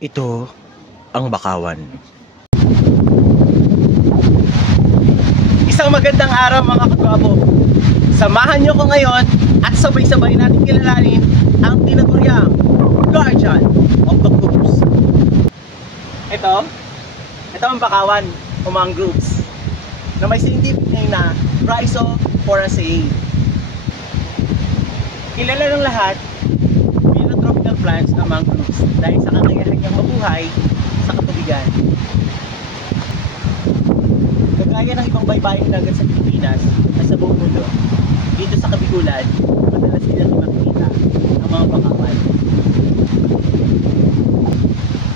Ito ang bakawan. Isang magandang araw mga kagwapo. Samahan niyo ko ngayon at sabay-sabay natin kilalanin ang tinaguriang Guardian of the Groups. Ito ang bakawan o mangroves na may scientific name na Rhizosphoraceae. Kilala ng lahat bilang tropical plants ang mangroves dahil sa kakayahan niyang mabuhay sa katubigan. Kagaya ng ibang baybaying dagat sa Pilipinas at sa buong mundo, dito sa Kabigulan, madalas nilang makikita ang mga bakawan.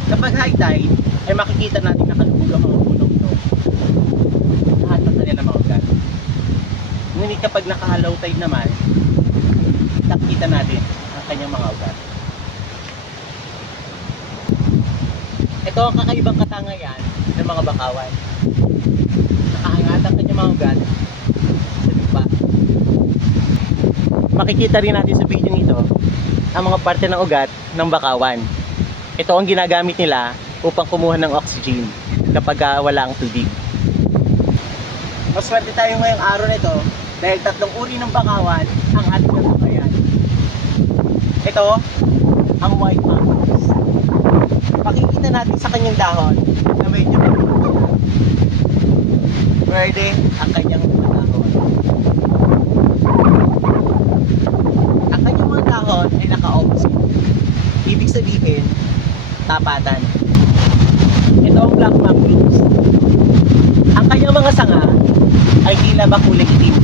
Kapag high tide, ay makikita natin nakalubog ang mga punong ito. Lahat ng kanilang mga ugat. Ngunit kapag naka-low tide naman, nakikita natin ang kanyang mga ugat. Ito ang kakaibang katangayan ng mga bakawan. Nakaangat ang kanyang mga ugat sa lupa. Makikita rin natin sa video nito ang mga parte ng ugat ng bakawan. Ito ang ginagamit nila upang kumuha ng oxygen kapag wala ang tubig. Maswerte tayo ngayong araw nito dahil tatlong uri ng bakawan ang ating natuklayan. Ito ang white mangroves. Makikita natin sa kanyang dahon na medyo verde ang kanyang mga dahon. Ang kanyang mga dahon ay naka-opposite. Ibig sabihin, tapatan. Ito ang black mangroves. Ang kanyang mga sanga ay tila ba kulay itim.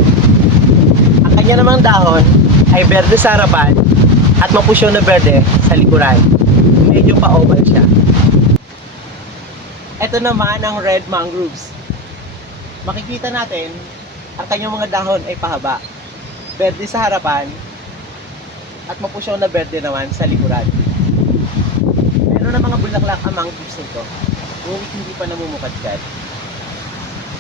Ang kanyang namang dahon ay berde sa harapan at mapusyon na berde sa likuran. Medyo pa-oval siya. Ito naman ang red mangroves. Makikita natin ang kanyang mga dahon ay pahaba. Berde sa harapan at mapusyon na berde naman sa likuran. Meron na mga bulaklak ang mangroves nito, ngunit hindi pa namumukadkad.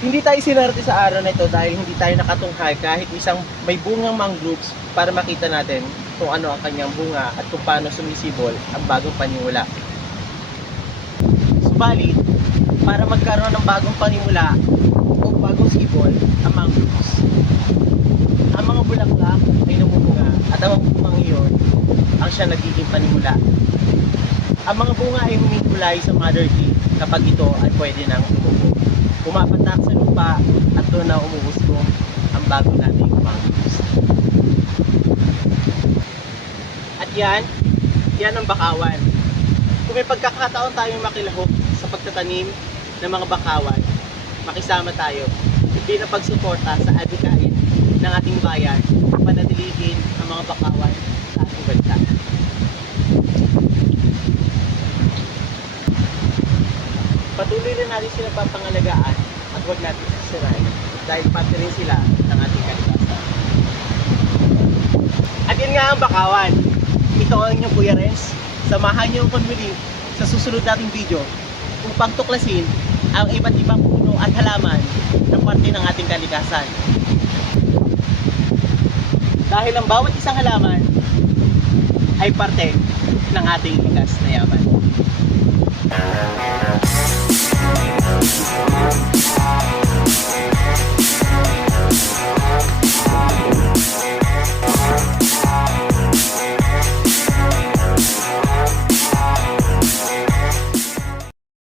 Hindi tayo sinarte sa araw na ito dahil hindi tayo nakatungkay kahit isang may bungang mangroves para makita natin kung ano ang kanyang bunga at kung paano sumisibol ang bagong panimula. Subalit, para magkaroon ng bagong panimula o bagong sibol ang mangroves, ang mga bulaklak ay namumunga at ang bungang iyon ang siya nagiging panimula. Ang mga bunga ay humikulay sa mother leaf kapag ito ay pwede nang umubo. Pumapatak sa lupa at doon na umuusbong ang bago nating mangroves. At yan ang bakawan. Kung may pagkakataon tayong makilahok sa pagtatanim ng mga bakawan, makisama tayo, hindi na pagsuporta sa adhikain ng ating bayan, panatilihin ang mga bakawan sa ating bansa. Patuloy rin natin silang papangalagaan at huwag natin sisirain dahil pati rin sila ng ating kalikasan. At yun nga ang bakawan. Ito ang inyong Kuya Renz. Samahan niyo ako muli sa susunod nating video upang tuklasin ang iba't ibang puno at halaman ng parte ng ating kalikasan. Dahil ang bawat isang halaman ay parte ng ating likas na yaman.